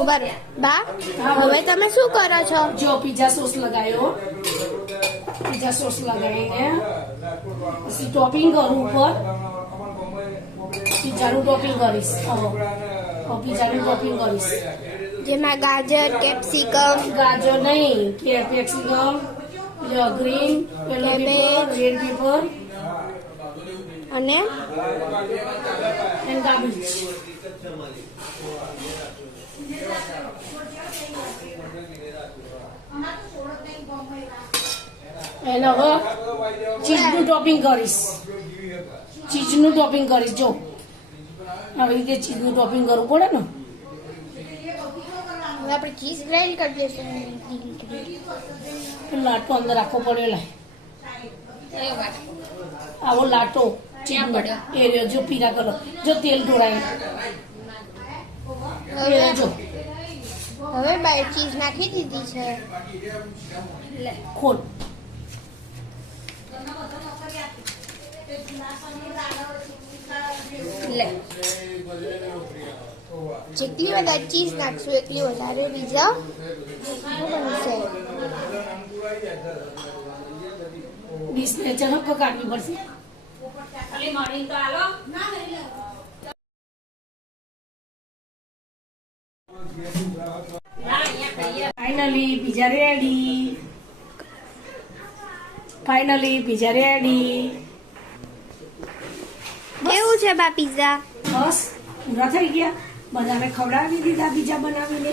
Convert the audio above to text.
ઉભા બા હવે તમે શું કરો છો? જો પિઝા સોસ લગાવ્યો, પિઝા સોસ લગાવીને પછી ટોપિંગ કરું ઉપર. પિઝાનું ટોપિંગ કરીશ. પિઝાનું ટોપિંગ કરીશ જેમાં ગાજર, કેપ્સિકમ, ગાજર નહીં, capsicum, green paper, red paper અને ગાર્લિક. એને હવે ચીઝનું ટોપિંગ કરીશ. ચીઝનું ટોપિંગ કરીશ. જો આવી રીતે ચીઝનું ટોપિંગ કરવું પડે ને. હવે આપણે ચીઝ ગ્રાઇન્ડ કરી દઈશું. લાટો અંદર રાખવો પડે. લાય આવો લાટો ચીઝનો એ રહ્યો. જો પીળા કલર, જો તેલ ઢોળાય. જો હવે બાય ચીઝ નાખી દીધી છે. ખોલ. જેટલી વધારે ચીઝ નાખશું એટલી વધારે પીઝા બનશે. ડીશને ચમક કાઢવી પડશે. Finally pizza ready. Finally pizza ready. કેવું છે બા પીઝા? બસ પૂરા થઈ ગયા. બધાને ખવડાવી દીધા પિઝા બનાવીને.